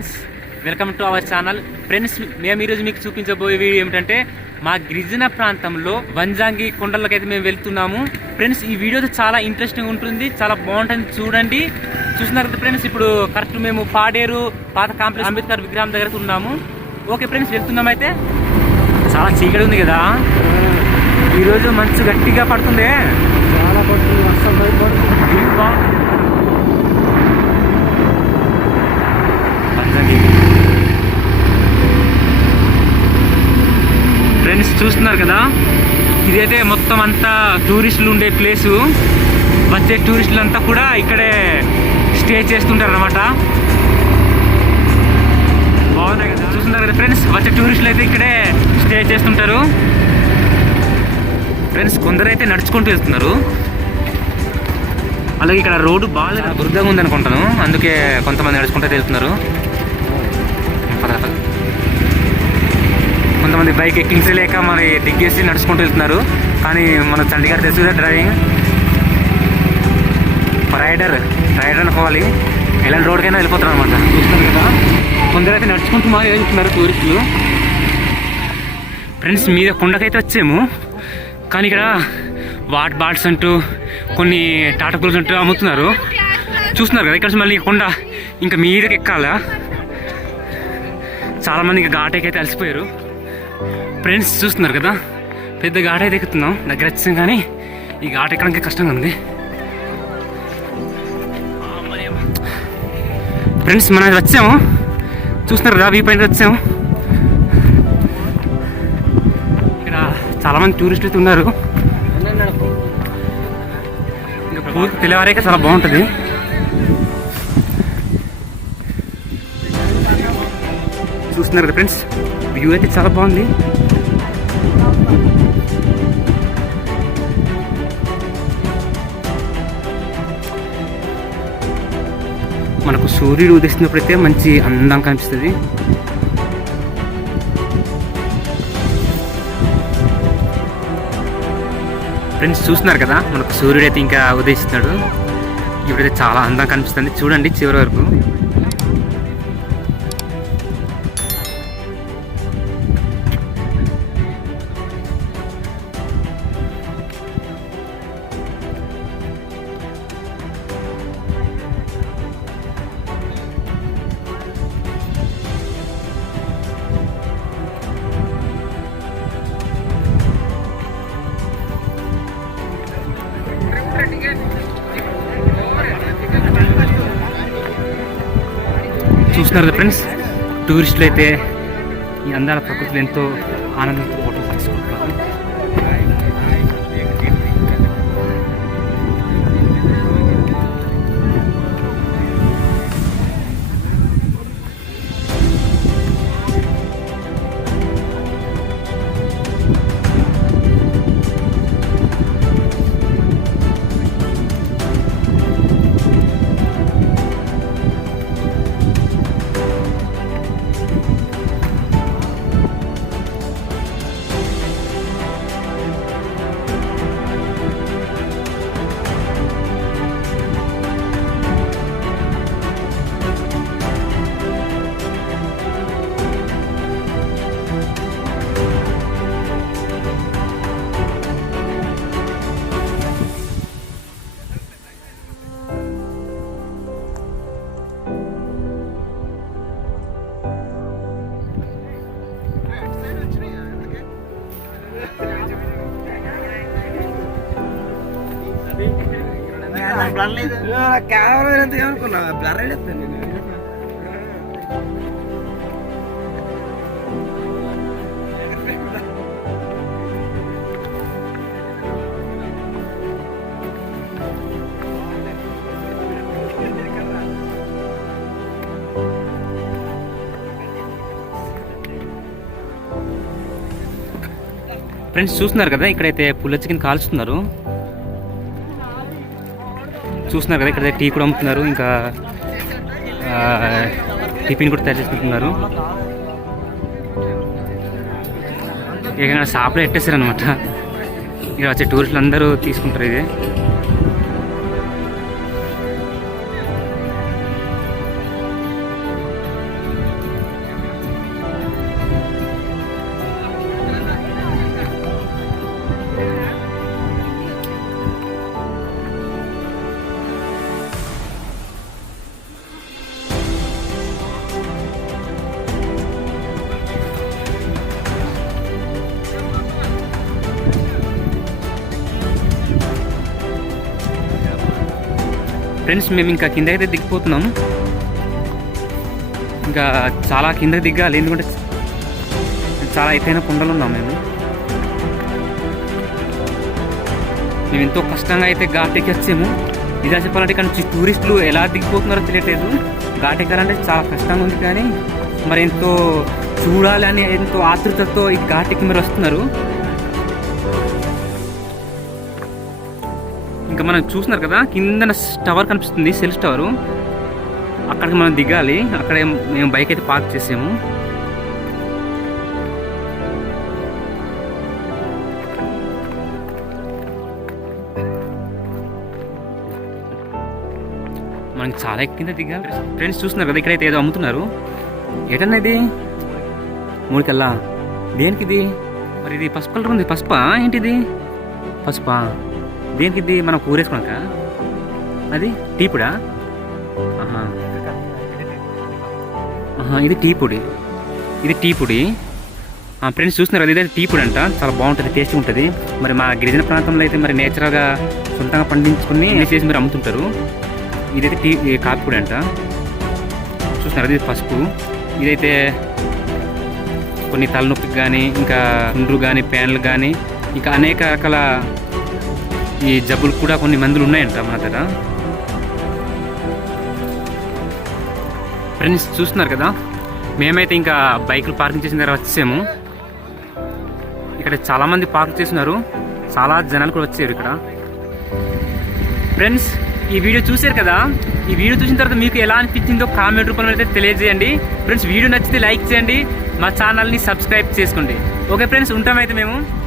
Friends welcome to our channel. Friends మేము ఈరోజు మీకు చూపించబోయే వీడియో ఏమిటంటే మా గిరిజన ప్రాంతంలో వంజాంగి కొండలకి అయితే మేము వెళ్తున్నాము. ఫ్రెండ్స్ ఈ వీడియో చాలా ఇంట్రెస్టింగ్ ఉంటుంది చాలా బాగుంటుంది చూడండి. చూస్తున్నారు కదా ఫ్రెండ్స్ ఇప్పుడు కరెక్ట్ మేము పాడేరు పాత కాంప్లెక్స్ అంబేద్కర్ విగ్రహం దగ్గర ఉన్నాము. ఓకే ఫ్రెండ్స్ వెళ్తున్నాం అయితే. చాలా చీకటి ఉంది కదా. ఈరోజు మంచు గట్టిగా పడుతుంది. చాలా పడుతుంది భయపడుతుంది వ్యూ బాగుంది వంజంగి ఫ్రెండ్స్ చూస్తున్నారు కదా? ఇదైతే మొత్తం అంతా టూరిస్టులు ఉండే ప్లేసు వచ్చే టూరిస్టులు అంతా కూడా ఇక్కడే స్టే చేస్తుంటారు అనమాట బాగున్నాయి కదా? చూస్తున్నారు కదా ఫ్రెండ్స్ వచ్చే టూరిస్టులు అయితే ఇక్కడే స్టే చేస్తుంటారు. ఫ్రెండ్స్ కొందరైతే నడుచుకుంటూ వెళ్తున్నారు. అలాగే ఇక్కడ రోడ్డు బాగా వృద్ధంగా ఉంది అనుకుంటాను అందుకే కొంతమంది నడుచుకుంటూ వెళ్తున్నారు. కొంతమంది బైక్ ఎక్కించలేక మరి దిగ్గేసి నడుచుకుంటూ వెళ్తున్నారు. కానీ మన చండీగఢ్ తెలుసు కదా డ్రైవింగ్. రైడర్ రైడర్ అనుకోవాలి. ఎలాంటి రోడ్కైనా వెళ్ళిపోతారు అనమాట చూస్తున్నారు కదా. కొందరైతే నడుచుకుంటూ మా వెళ్తున్నారు టూరిస్టులు ఫ్రెండ్స్ మీద కొండకైతే వచ్చాము. కానీ ఇక్కడ వాట్ బాట్స్ అంటూ కొన్ని టాటా అంటూ అమ్ముతున్నారు. చూస్తున్నారు కదా ఇక్కడ మళ్ళీ కొండ ఇంకా మీదకి ఎక్కాలా? చాలామంది ఇంకా ఘాట్ అయితే అలసిపోయారు. ఫ్రెండ్స్ చూస్తున్నారు కదా? పెద్ద ఘాట్ అయితే ఎక్కుతున్నాం. దగ్గర వచ్చాం కానీ ఈ ఘాట్ ఎక్కడానికి కష్టంగా ఉంది. ఫ్రెండ్స్ మనం వచ్చాము చూస్తున్నారు కదా వీ పైన వచ్చాము ఇక్కడ చాలా మంది టూరిస్టులు అయితే ఉన్నారు. ఇంకా పూర్తి తెల్లవారైతే చాలా బాగుంటుంది. చూస్తున్నారు కదా ఫ్రెండ్స్ వ్యూ అయితే చాలా బాగుంది. మనకు సూర్యుడు ఉదయిస్తున్నప్పుడైతే మంచి అందం కనిపిస్తుంది. ఫ్రెండ్స్ చూస్తున్నారు కదా మనకు సూర్యుడు అయితే ఇంకా ఉదయిస్తున్నాడు. ఇప్పుడైతే చాలా అందంగా కనిపిస్తుంది. చూడండి చివరి వరకు. చూస్తున్నారు ఫ్రెండ్స్. టూరిస్టులు అయితే ఈ అందాల ప్రకృతిలో ఎంతో ఆనందంతో కెమెరా బ్లర్ ఫ్రెండ్స్ చూస్తున్నారు కదా ఇక్కడైతే పుల్ల చికెన్ కాల్చుతున్నారు. చూస్తున్నారు కదా ఇక్కడ టీ కూడా అమ్ముతున్నారు ఇంకా టిఫిన్ కూడా తయారు చేసుకుంటున్నారు. ఇక షాప్లో పెట్టేశారు అనమాట ఇక్కడ వచ్చే టూరిస్టులు అందరూ తీసుకుంటారు ఇది. ఫ్రెండ్స్ మేము ఇంకా కింద అయితే దిగిపోతున్నాం ఇంకా చాలా కిందకి దిగాలి ఎందుకంటే చాలా ఎత్తైన కొండలు ఉన్నాం మేము. మేము ఎంతో కష్టంగా అయితే ఘాట్ ఎక్కొచ్చాము. నిజా చెప్పాలంటే కానీ టూరిస్టులు ఎలా దిగిపోతున్నారో తెలియట్లేదు. ఘాట్ ఎక్కాలంటే చాలా కష్టంగా ఉంది కానీ మరి ఎంతో చూడాలని ఎంతో ఆతృతతో ఈ ఘాట్ ఎక్కి మరి వస్తున్నారు. ఇంకా మనం చూస్తున్నారు కదా కింద టవర్ కనిపిస్తుంది సెల్స్ టవర్. అక్కడికి మనం దిగాలి. అక్కడ మేము బైక్ అయితే పార్క్ చేసాము. మనకి చాలా కింద దిగాలి ఫ్రెండ్స్ చూస్తున్నారు కదా ఇక్కడైతే ఏదో అమ్ముతున్నారు. ఏటన్నా ఇది మూడికల్లా. దేనికి ఇది మరి ఇది పసుపు కలర్ ఉంది పసుపా? ఏంటిది? పసుపా? దేనికి ఇది మనం కూరేసుకున్నాక అది టీ పొడా? ఇది టీ పొడి. ఇది టీ పొడి. ఫ్రెండ్స్ చూస్తున్నారు అది టీ పొడి అంట. చాలా బాగుంటుంది టేస్టీ ఉంటుంది. మరి మా గిరిజన ప్రాంతంలో అయితే మరి నేచురల్గా సొంతంగా పండించుకుని చేసి మీరు అమ్ముతుంటారు. ఇదైతే టీ కాఫీ పొడి అంట. చూస్తున్నారు ఇది పసుపు. ఇదైతే కొన్ని తలనొప్పికి కానీ ఇంకా ఉండ్రు కానీ ప్యాన్లు కానీ ఇంకా అనేక రకాల ఈ జబ్బులు కూడా కొన్ని మందులు ఉన్నాయంట మన దగ్గర. ఫ్రెండ్స్ చూస్తున్నారు కదా? మేమైతే ఇంకా బైకులు పార్కింగ్ చేసిన తర్వాత వచ్చేసాము. ఇక్కడ చాలామంది పార్క్ చేస్తున్నారు. చాలా జనాలు కూడా వచ్చారు ఇక్కడ. ఫ్రెండ్స్ ఈ వీడియో చూశారు కదా? ఈ వీడియో చూసిన తర్వాత మీకు ఎలా అనిపించిందో కామెంట్ రూపంలో అయితే తెలియజేయండి. ఫ్రెండ్స్ వీడియో నచ్చితే లైక్ చేయండి. మా ఛానల్ని సబ్స్క్రైబ్ చేసుకోండి. ఓకే ఫ్రెండ్స్ ఉంటామైతే మేము.